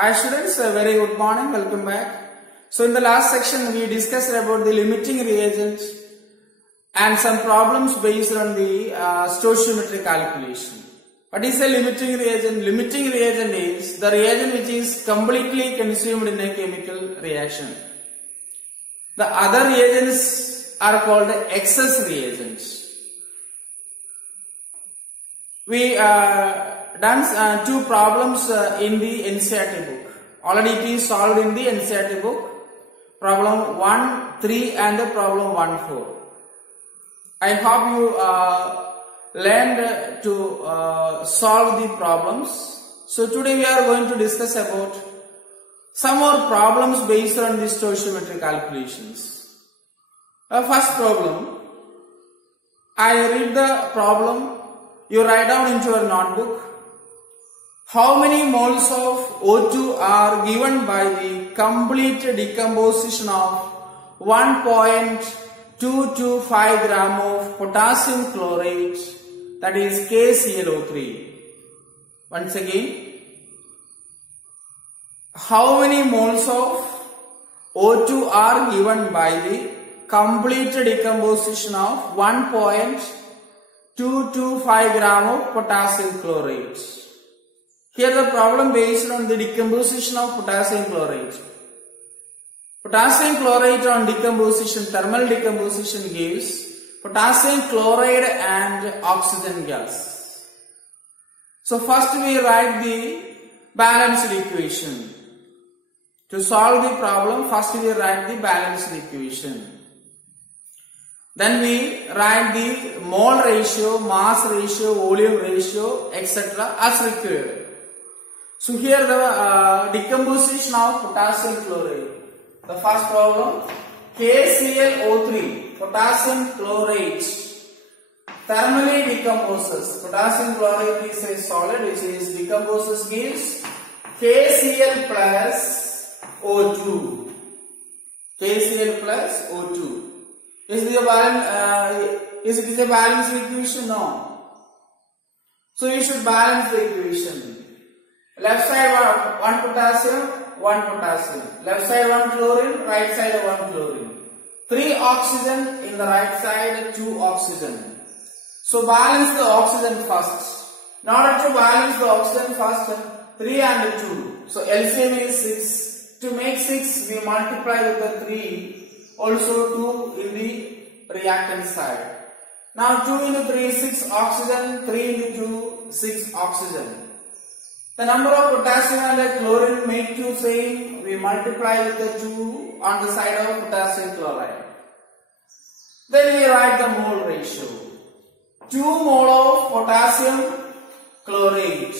Hi students, a very good morning, welcome back. So in the last section we discussed about the limiting reagent and some problems based on the stoichiometry calculation. What is a limiting reagent? Limiting reagent is the reagent which is completely consumed in a chemical reaction. The other reagents are called excess reagents. We done two problems in the NCERT book. Already it is solved in the NCERT book. Problem 1.3 and the problem 1.4. I hope you learned to solve the problems. So today we are going to discuss about some more problems based on the stoichiometry calculations. First problem. I read the problem. You write down into your notebook. How many moles of O2 are given by the complete decomposition of 1.225 gram of potassium chlorate, that is KClO3. Once again, how many moles of O2 are given by the complete decomposition of 1.225 gram of potassium chlorate? Here the problem based on the decomposition of potassium chloride. Potassium chloride on decomposition, thermal decomposition gives potassium chloride and oxygen gas. So first we write the balanced equation. To solve the problem, first we write the balanced equation. Then we write the mole ratio, mass ratio, volume ratio, etc. as required. So here the decomposition of potassium chloride. The first problem, KClO3, potassium chlorate, thermally decomposes. Potassium chloride is a solid which is decomposes gives KCl plus O2. KCl plus O2. Is it a balanced equation? No. So you should balance the equation. Left side one potassium, one potassium. Left side one chlorine, right side one chlorine. 3 oxygen in the right side, 2 oxygen. So balance the oxygen first. In order to balance the oxygen first, 3 and 2. So LCM is 6. To make 6, we multiply with the 3. Also 2 in the reactant side. Now 2 into 3 is 6 oxygen, 3 into 2, 6 oxygen. The number of potassium and the chlorine make 2 same, we multiply with the 2 on the side of potassium chloride. Then we write the mole ratio. 2 mole of potassium chlorate.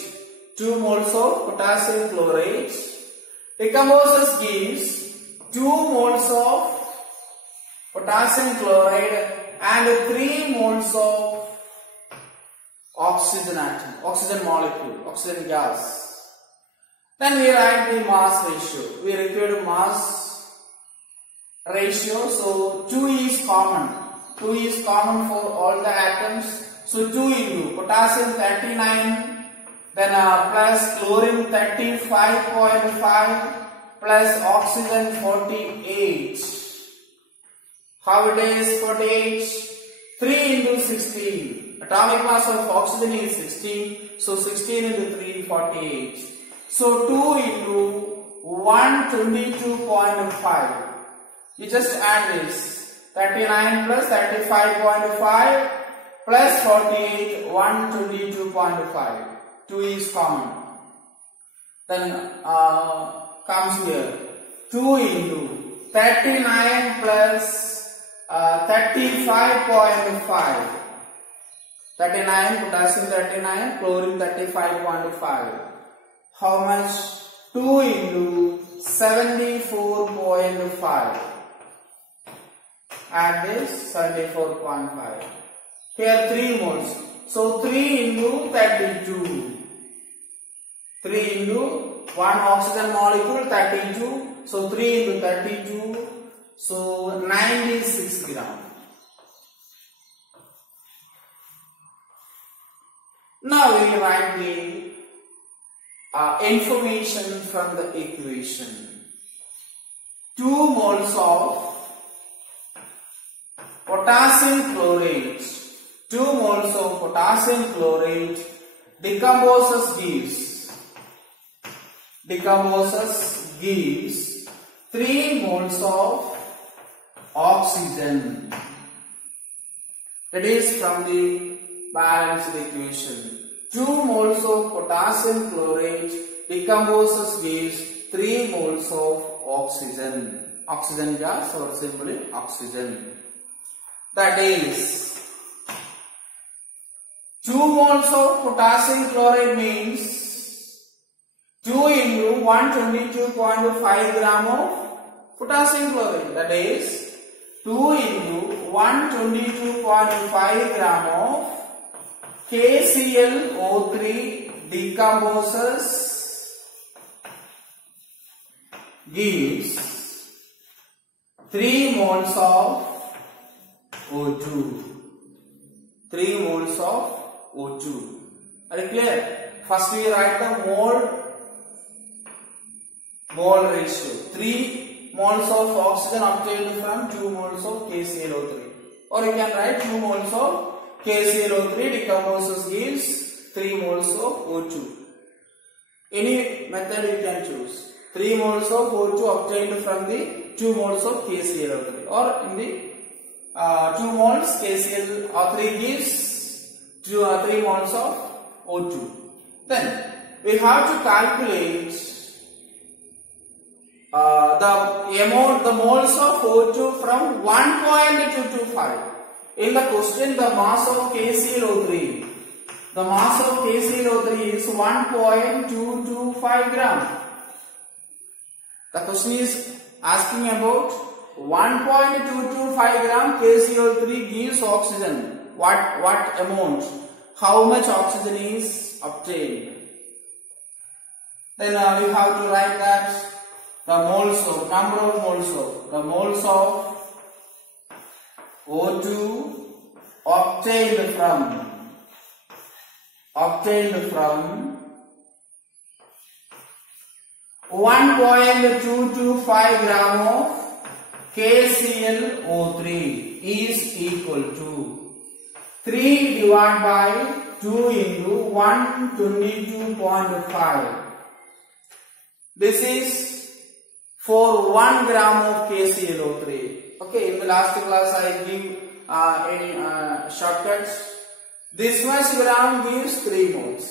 2 moles of potassium chlorate. Decomposes gives 2 moles of potassium chloride and 3 moles of oxygen atom, oxygen molecule, oxygen gas. Then we write the mass ratio. We require mass ratio. So 2 is common. 2 is common for all the atoms. So 2 into potassium 39, then plus chlorine 35.5 plus oxygen 48. How it is 48? 3 into 16. Atomic mass of oxygen is 16. So 16 into 3, 48. So 2 into 122.5. You just add this. 39 plus 35.5 plus 48, 122.5. 2 is common. Then comes here. 2 into 39 plus 35.5. 39, potassium 39, chlorine 35.5. How much? 2 into 74.5. Add this 74.5. Here 3 moles. So 3 into 32. 3 into 1 oxygen molecule 32. So 3 into 32. So 96 gram. Now we write the information from the equation. 2 moles of potassium chlorate. 2 moles of potassium chlorate decomposes gives 3 moles of oxygen. That is from the balanced equation. 2 moles of potassium chlorate decomposes gives 3 moles of oxygen. Oxygen gas, or simply oxygen. That is 2 moles of potassium chloride means 2 into 122.5 gram of potassium chloride. That is 2 into 122.5 gram of KClO3 decomposes gives 3 moles of O2. 3 moles of O2. Are you clear? First we write the mole ratio. 3 moles of oxygen obtained from 2 moles of KClO3. Or you can write 2 moles of KClO3 decomposes gives 3 moles of O2. Any method you can choose. 3 moles of O2 obtained from the 2 moles of KClO3. Or in the 2 moles KClO3 gives 3 moles of O2. Then we have to calculate the moles of O2 from 1.225. In the question, the mass of KClO3 is 1.225 gram. The question is asking about 1.225 gram KClO3 gives oxygen. What amount? How much oxygen is obtained? Then we have to write that the moles of, number of moles of, the moles of O2 obtained from 1.225 gram of KClO3 is equal to 3 divided by 2 into 122.5. This is for 1 gram of KClO3. Okay, in the last class I give any shortcuts. This much gram gives 3 moles.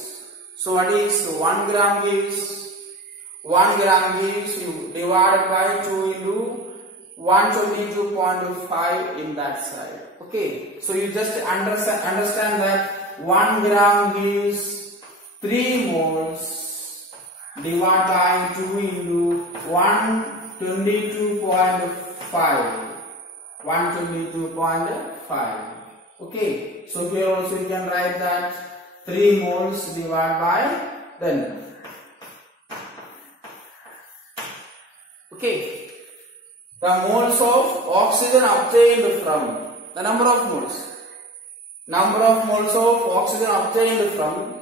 So what is 1 gram gives? 1 gram gives you divided by 2 into 122.5 in that side. Okay, so you just understand that 1 gram gives 3 moles divided by 2 into 122.5. 122.5. Okay, so here also you can write that 3 moles divided by then. Okay, the moles of oxygen obtained from the number of moles of oxygen obtained from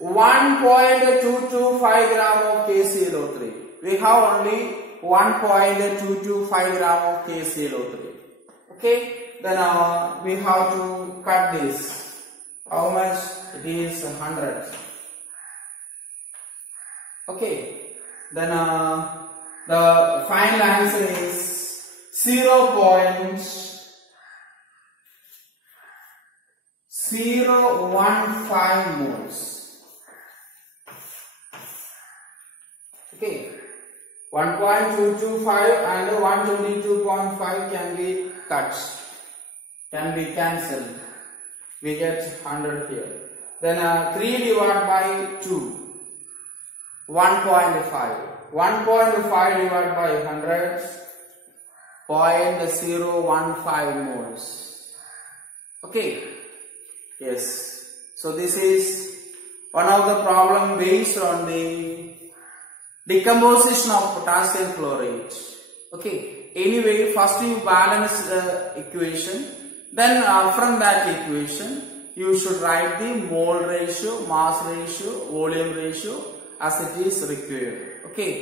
1.225 gram of KClO3. We have only 1.225 gram of KClO3. Okay, then we have to cut this. How much? It is 100. Okay, then the final answer is 0.015 moles. Okay, 1.225 and 122.5 can be cut, can be cancelled. We get 100 here. Then 3 divided by 2, 1.5. 1.5 divided by 100, 0.015 moles. Okay. Yes. So this is one of the problem based on the decomposition of potassium chlorate. Okay. Anyway, first you balance the equation. Then from that equation, you should write the mole ratio, mass ratio, volume ratio, as it is required. Okay.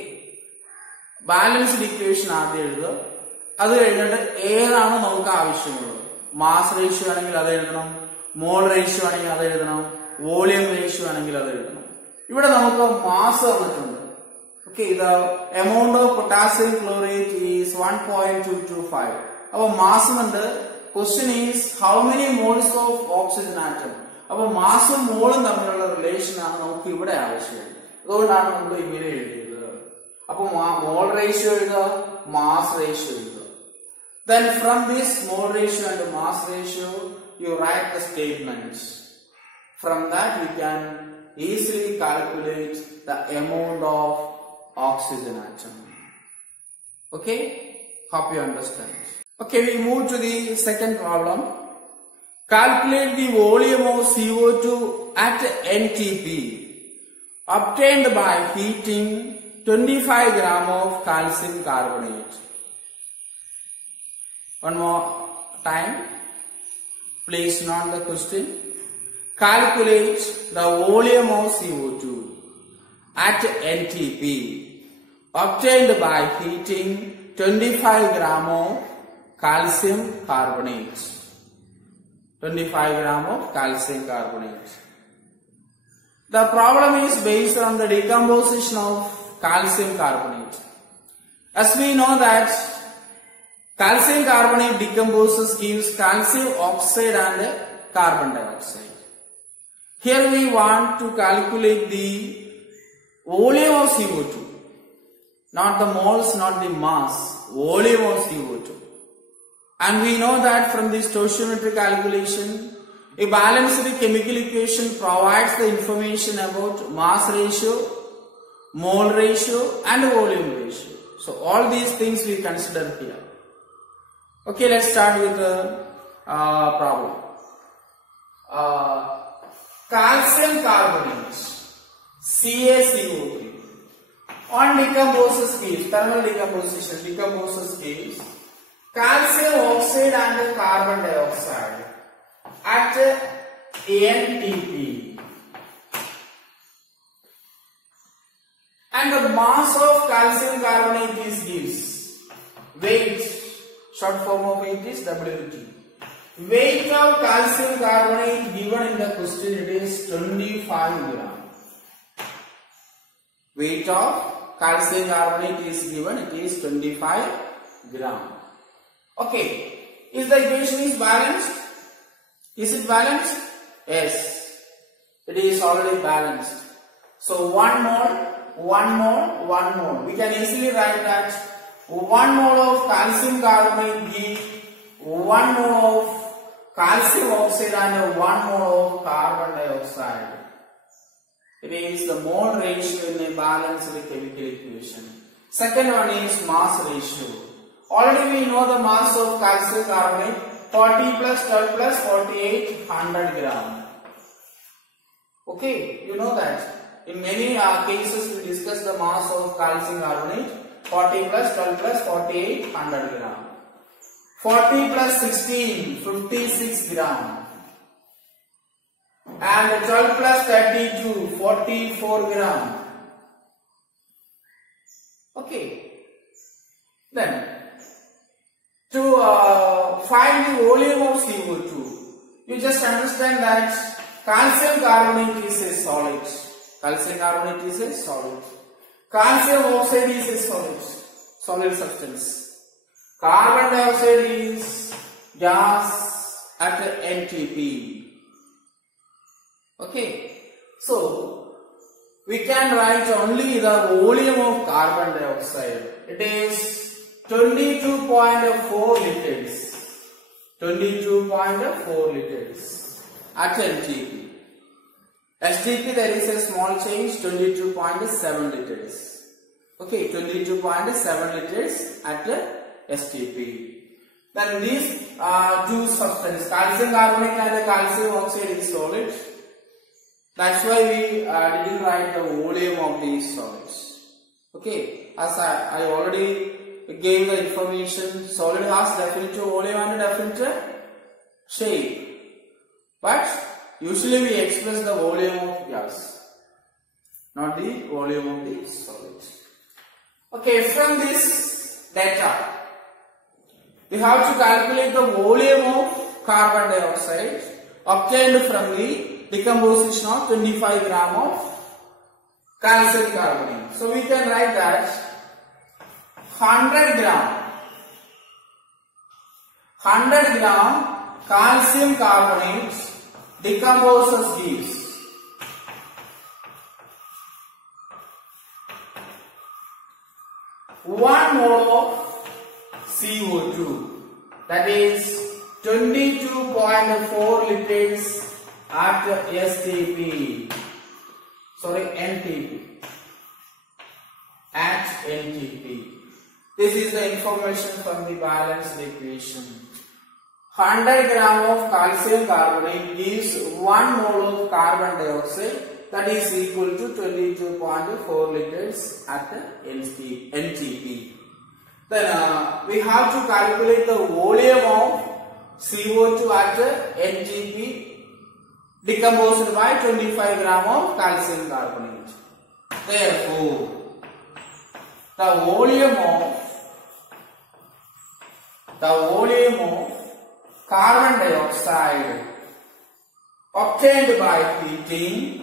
Balanced equation ആദ്യം എഴുതുക. അത് കഴിഞ്ഞിട്ട് ഏതാണ് നമുക്ക് ആവശ്യമുള്ളത്. Mass ratio ആണെങ്കിൽ അത് എഴുതണം, മോൾ റേഷ്യോ ആണെങ്കിൽ അത് എഴുതണം, വോളിയം റേഷ്യോ ആണെങ്കിൽ അത് എഴുതണം. ഇവിടെ നമുക്ക് മാസ് തന്നിട്ടുണ്ട്. Okay, the amount of potassium chlorate is 1.225. Our mass under question is how many moles of oxygen atom. Our mass and mole and the relation are now keep it average. Though not immediately. Mole ratio is the mass ratio. Then from this mole ratio and the mass ratio, you write the statements. From that we can easily calculate the amount of oxygen atom. Okay, hope you understand. Okay, we move to the second problem. Calculate the volume of CO2 at NTP obtained by heating 25 gram of calcium carbonate. One more time, please note the question. Calculate the volume of CO2 at NTP obtained by heating 25 gram of calcium carbonate. 25 gram of calcium carbonate. The problem is based on the decomposition of calcium carbonate. As we know that calcium carbonate decomposes, gives calcium oxide and carbon dioxide. Here we want to calculate the volume of CO2, not the moles, not the mass, volume of CO2. And we know that from this stoichiometric calculation, a balanced chemical equation provides the information about mass ratio, mole ratio and volume ratio. So all these things we consider here. Okay, let's start with the problem. Calcium carbonate, CaCO3. On decomposes case, thermal decomposition, decomposes case, calcium oxide and carbon dioxide at NTP. And the mass of calcium carbonate is gives weight, short form of weight is WT. Weight of calcium carbonate given in the question, it is 25 gram. Weight of calcium carbonate is given, it is 25 gram. Okay, is the equation is balanced? Is it balanced? Yes, it is already balanced. So 1 mole, 1 mole, 1 mole. We can easily write that 1 mole of calcium carbonate gives 1 mole of calcium oxide and 1 mole of carbon dioxide. It is the mole ratio in a balanced chemical equation. Second one is mass ratio. Already we know the mass of calcium carbonate 40 plus 12 plus 48, 100 gram. Okay, you know that. In many cases we discuss the mass of calcium carbonate 40 plus 12 plus 48, 100 gram. 40 plus 16, 56 gram. And 12 plus 32, 44 gram. Okay. Then, to find the volume of CO2, you just understand that calcium carbonate is a solid. Calcium carbonate is a solid. Calcium oxide is a solid substance. Carbon dioxide is gas at NTP. Okay, so we can write only the volume of carbon dioxide. It is 22.4 liters. 22.4 liters at NTP. STP there is a small change, 22.7 liters. Okay, 22.7 liters at STP. Then these two substances, calcium carbonate and calcium oxide is solid. That's why we didn't write the volume of these solids. Okay, as I already gave the information, solid has definite volume and definite shape. But usually we express the volume of gas. not the volume of the solid. Okay, from this data, we have to calculate the volume of carbon dioxide obtained from the decomposition of 25 gram of calcium carbonate. So we can write that 100 gram calcium carbonate decomposes gives 1 mole of CO2, that is 22.4 liters at STP. Sorry, NTP. At NTP. This is the information from the balanced equation. 100 gram of calcium carbonate gives 1 mole of carbon dioxide, that is equal to 22.4 liters at NTP. Then we have to calculate the volume of CO2 at NTP decomposed by 25 gram of calcium carbonate. Therefore, the volume of carbon dioxide obtained by heating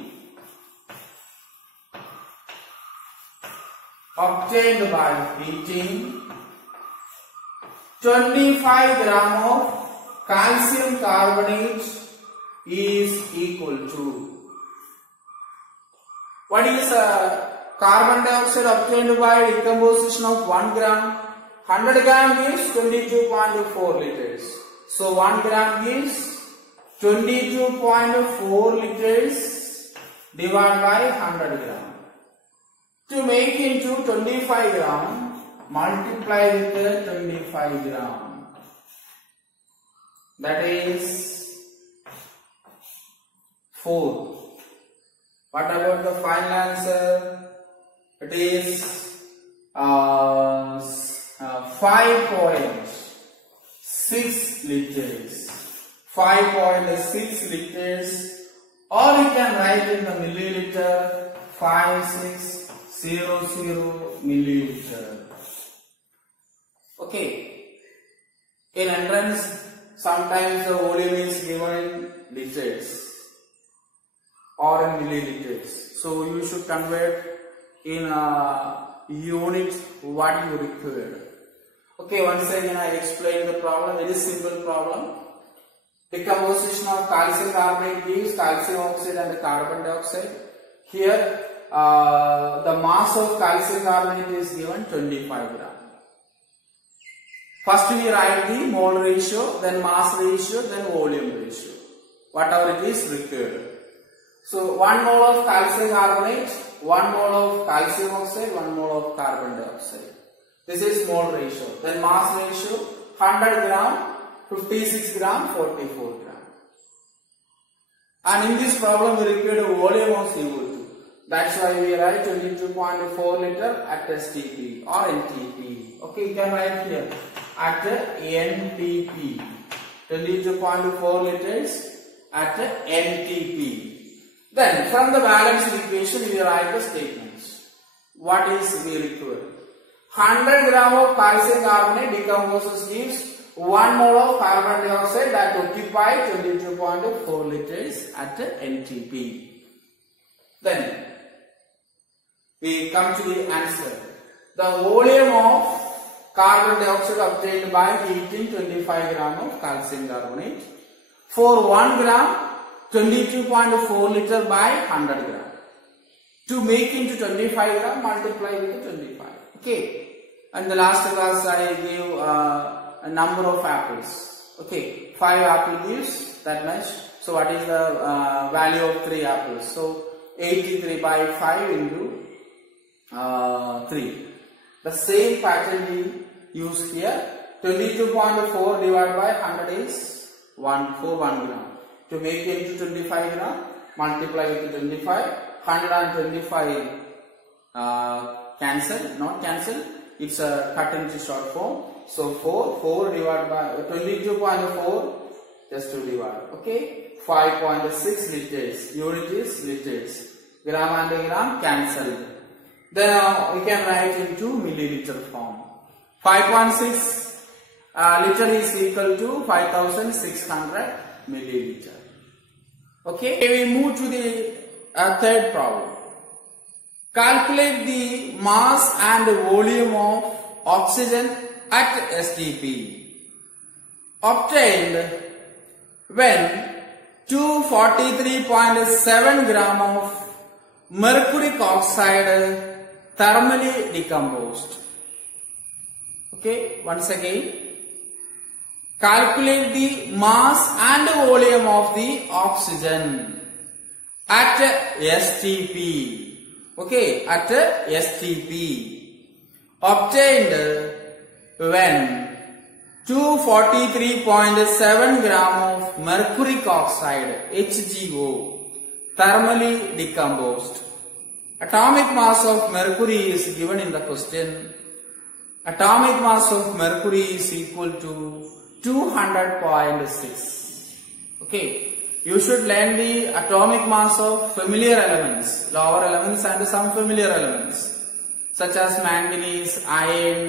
25 gram of calcium carbonate is equal to, what is carbon dioxide obtained by decomposition of 1 gram? 100 gram gives 22.4 liters. So 1 gram gives 22.4 liters divided by 100 gram. To make into 25 gram, multiply with 25 gram. That is 4. What about the final answer? It is 5.6 liters. 5.6 liters, or you can write in the milliliter 5600 milliliter. Okay. In entrance, sometimes the volume is given in liters or in milliliters. So you should convert in a unit what you require. Okay, once again I explain the problem. Very simple problem. Decomposition of calcium carbonate gives calcium oxide and carbon dioxide. Here the mass of calcium carbonate is given 25 gram. First we write the mole ratio, then mass ratio, then volume ratio, whatever it is required. So 1 mole of calcium carbonate, 1 mole of calcium oxide, 1 mole of carbon dioxide. This is mole ratio. Then mass ratio 100 gram, 56 gram, 44 gram. And in this problem we required a volume of CO2. That's why we write 22.4 liter at STP or NTP. Okay, you can write here at NTP. 22.4 liters at NTP. Then from the balanced equation we write the statements. What is we require? 100 gram of calcium carbonate decomposes gives 1 mole of carbon dioxide that occupies 22.4 liters at NTP. Then we come to the answer. The volume of carbon dioxide obtained by heating 25 gram of calcium carbonate. For 1 gram, 22.4 liter by 100 gram. To make into 25 gram, multiply with 25. Okay. And the last class I gave a number of apples. Okay. 5 apple gives that much. So what is the value of 3 apples? So 83 by 5 into 3. The same pattern we use here. 22.4 divided by 100 is 1 gram. To make it into 25 gram, multiply with 25. 125 cancel, not cancel. It's a cut into short form. So 4 divided by 22.4 just to divide. Okay. 5.6 liters. Unit is liters. Gram and gram cancel. Then we can write into milliliter form. 5.6 liter is equal to 5600 milliliter. Okay, we move to the third problem. Calculate the mass and volume of oxygen at STP obtained when 243.7 gram of mercuric oxide thermally decomposed. Okay, once again, calculate the mass and volume of the oxygen at STP. Okay, at STP obtained when 243.7 gram of mercuric oxide HGO thermally decomposed. Atomic mass of mercury is given in the question. Atomic mass of mercury is equal to 200.6. Okay, you should learn the atomic mass of familiar elements, lower elements and some familiar elements such as manganese, iron,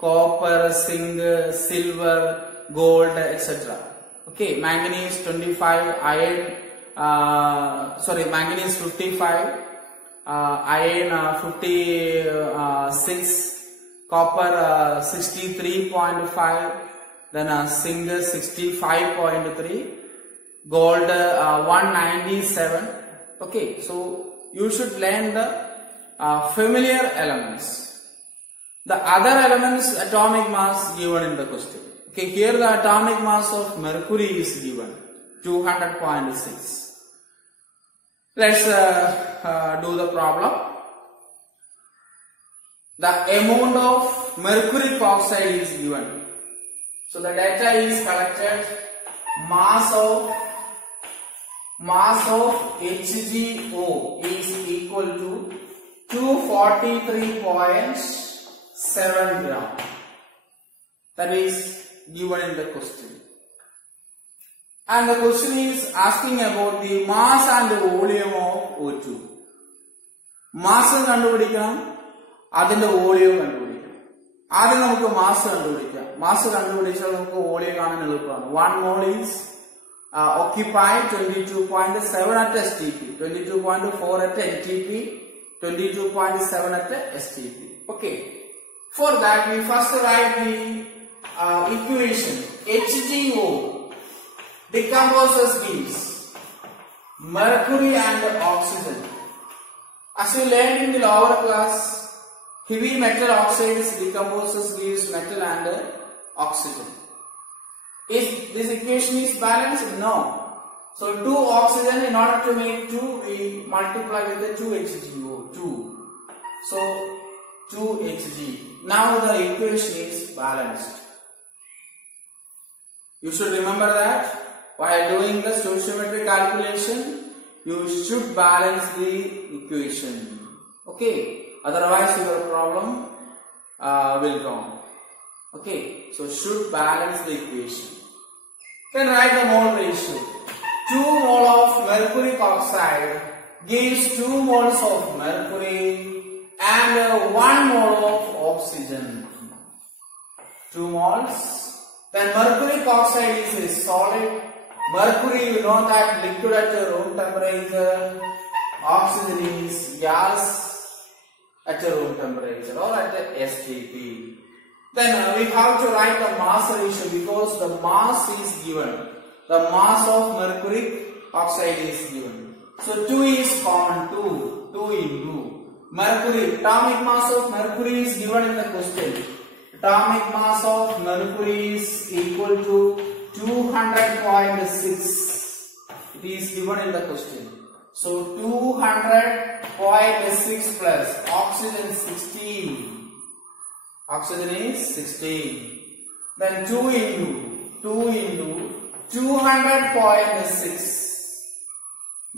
copper, zinc, silver, gold, etc. Okay, manganese 25, iron, manganese 55, iron 56, copper 63.5, then zinc 65.3, gold 197. Okay, so you should learn the familiar elements. The other elements atomic mass given in the question. Okay, here the atomic mass of mercury is given 200.6. Let's do the problem. The amount of mercuric oxide is given. So the data is collected. Mass of HGO is equal to 243.7 gram. That is given in the question. And the question is asking about the mass and the volume of O2. Mass കണ്ടുപിടിക്കണം, അതിന്റെ volume കണ്ടുപിടിക്കണം. ആദ്യം നമുക്ക് mass കണ്ടുപിടിക്കാം. Mass കണ്ടുപിടിച്ചാൽ നമുക്ക് volume കാണാൻ എളുപ്പമാണ്. 1 mole is occupied 22.7 at STP, 22.4 at NTP, 22.7 at STP. Okay. For that we first write the equation. HGO decomposes gives mercury and oxygen. As we learned in the lower class, heavy metal oxides decomposes gives metal and oxygen. Is this equation is balanced? No. So 2 oxygen, in order to make 2, we multiply with the 2 HGO. 2. So 2 Hg. Now the equation is balanced. You should remember that while doing the stoichiometric calculation, you should balance the equation. Okay. Otherwise your problem will wrong. Okay. So should balance the equation. Then write the mole ratio. 2 mole of mercuric oxide gives 2 moles of mercury and 1 mole of oxygen. 2 moles. Then mercuric oxide is a solid. Mercury, you know that liquid at room temperature. Oxygen is gas at room temperature or at the STP. Then we have to write the mass ratio because the mass is given. The mass of mercuric oxide is given. So 2 is common. 2 into mercury. Atomic mass of mercury is given in the question. Atomic mass of mercury is equal to 200.6. It is given in the question. So 200.6 plus oxygen 16. Oxygen is 16. Then 2 into 200.6.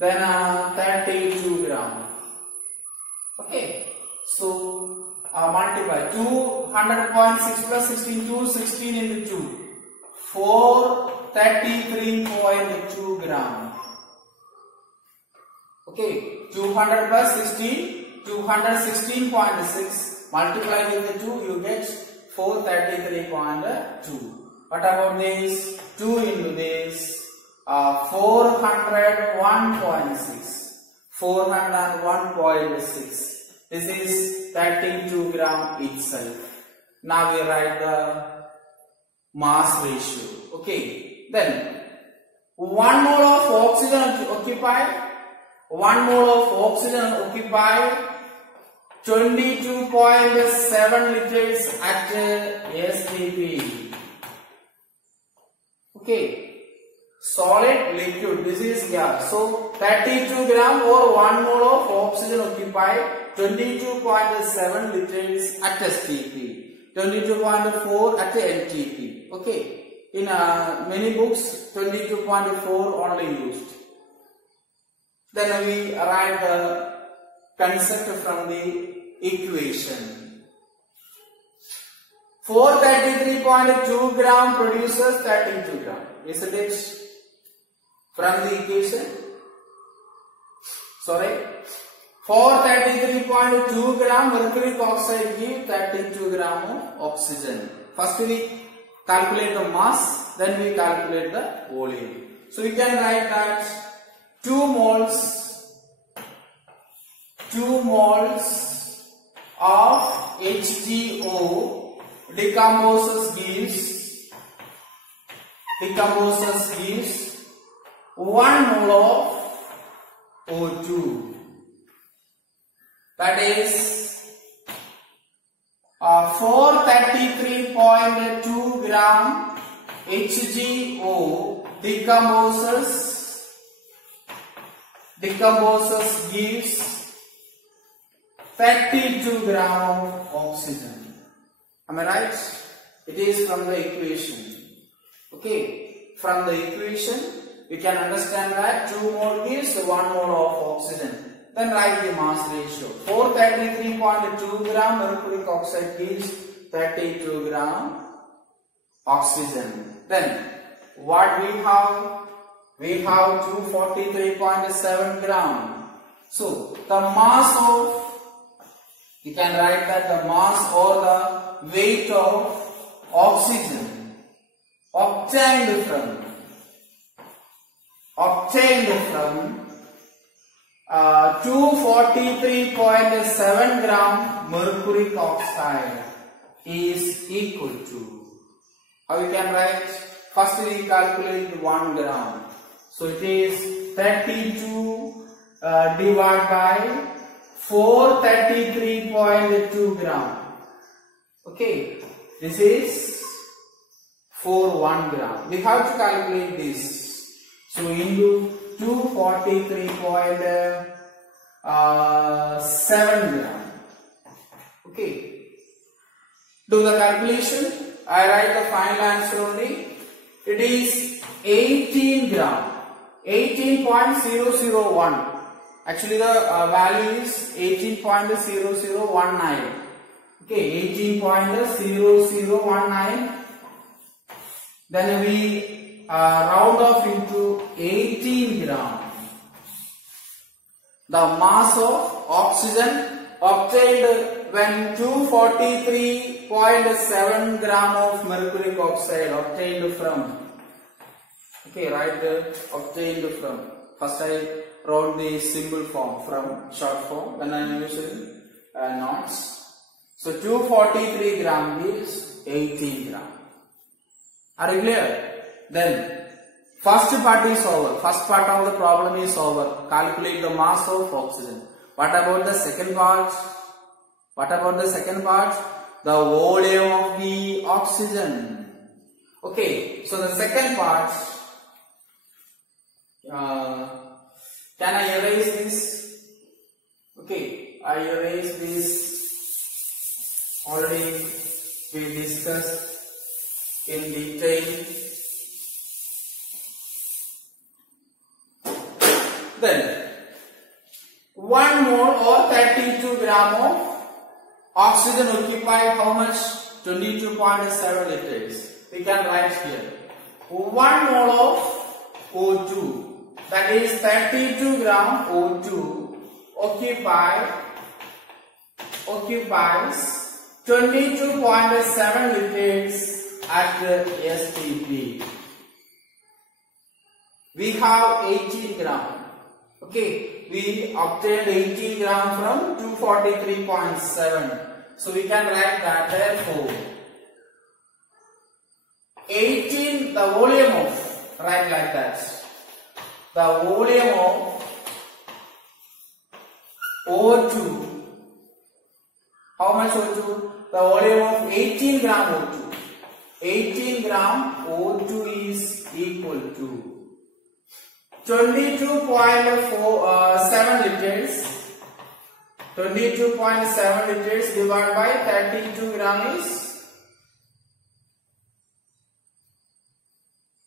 Then 32 gram. Okay. So multiply 200.6 plus 16, 216 into 2. 433.2 gram. Okay. 200 plus 16, 216.6. Multiply with the 2, you get 433.2. What about this? 2 into this, 401.6. 401.6. This is 32 gram itself. Now we write the mass ratio. Okay. Then 1 mole of oxygen occupied. 1 mole of oxygen occupied 22.7 liters at STP. Okay. Solid, liquid, this is gas. So 32 gram or 1 mole of oxygen occupied 22.7 liters at STP. 22.4 at LTP. Okay. In many books 22.4 only used. Then we write the concept from the equation. 433.2 gram produces 32 gram. Isn't it? From the equation. Sorry. 433.2 gram mercury oxide give 32 gram of oxygen. First we calculate the mass, then we calculate the volume. So we can write that 2 moles of H2O decomposes gives 1 mole of O2. That is 433.2 gram HGO decomposes gives 32 gram of oxygen. Am I right? It is from the equation. Okay. From the equation, we can understand that 2 mole gives 1 mole of oxygen. Then write the mass ratio. 433.2 gram mercury oxide gives 32 gram oxygen. Then what we have? We have 243.7 gram. So the mass of, you can write that the mass or the weight of oxygen obtained from 243.7 gram mercury oxide is equal to, how you can write? First we calculate 1 gram. So it is 32 divided by 433.2 gram. Okay, this is 1 gram. We have to calculate this. So into 243.7 gram. Okay. Do the calculation. I write the final answer only. It is 18 gram. 18.001. Actually the value is 18.0019. Okay, 18.0019. Then we round off into 18 gram. The mass of oxygen obtained when 243.7 gram of mercury oxide obtained from. Okay, write the obtained from. First I wrote the symbol form from short form when I am using knots. So 243 gram gives 18 gram. Are you clear? Then first part is over. First part of the problem is over. Calculate the mass of oxygen. What about the second part? The volume of the oxygen. Okay, so the second part, can I erase this? Okay, I erase this. Already we discussed in detail. Then 1 mole or 32 gram of oxygen occupied how much? 22.7 liters. We can write here. 1 mole of O2, that is 32 gram O2 occupies 22.7 liters at STP. We have 18 gram. Okay, we obtained 18 gram from 243.7. So we can write that therefore 18, the volume of, write like that. The volume of O2. How much O2? The volume of 18 gram O2. 18 gram O2 is equal to 22.7 liters. 22.7 liters divided by 32 gram is,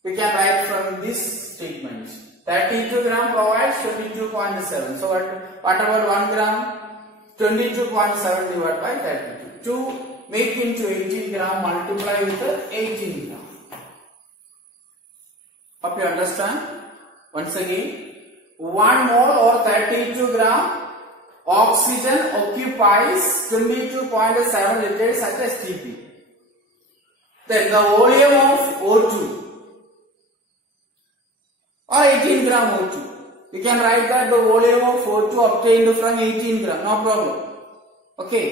we can write from this statement. 32 gram provides 22.7. So what about 1 gram? 22.7 divided by 32. To make into 18 gram, multiply with 18 gram. Hope you understand? Once again, 1 mole or 32 gram oxygen occupies 22.7 liters at STP. Then the volume of O2 or 18 gram O2. We can write that the volume of O2 obtained from 18 gram, no problem. Okay,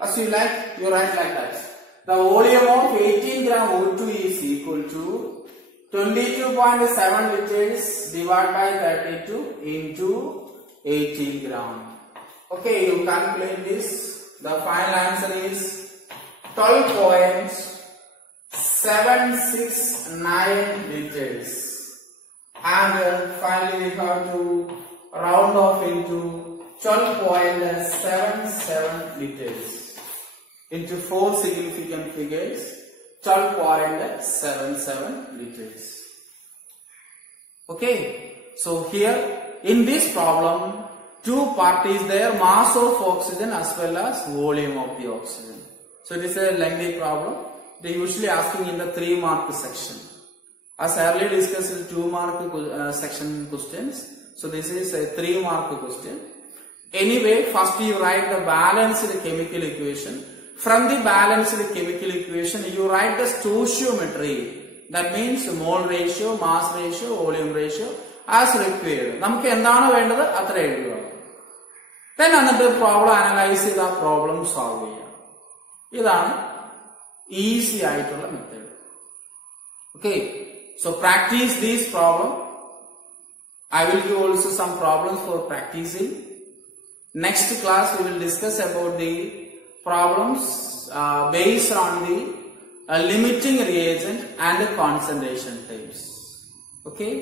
as you like, you write like that. The volume of 18 gram O2 is equal to 22.7 liters divided by 32 into 18 gram. Okay, you calculate this. The final answer is 12.769 liters. And finally we have to round off into 12.77 liters into 4 significant figures. 12.77 liters. Okay, so here in this problem, two parties there, mass of oxygen as well as volume of the oxygen. So it is a lengthy problem. They usually asking in the 3-mark section. As earlier discussed, 2-mark section questions. So this is a 3-mark question. Anyway, first you write the balanced chemical equation. From the balanced chemical equation, you write the stoichiometry. That means mole ratio, mass ratio, volume ratio as required. നമുക്ക് എന്താണ് വേണ്ടത് അത്ര എഴുതുക. Then another problem analyze ചെയ്ത problem solve ചെയ്യുക. ഇതാണ് easy ആയിട്ടുള്ള method. Okay. So practice this problem. I will give also some problems for practicing. Next class we will discuss about the problems based on the limiting reagent and the concentration types. Okay.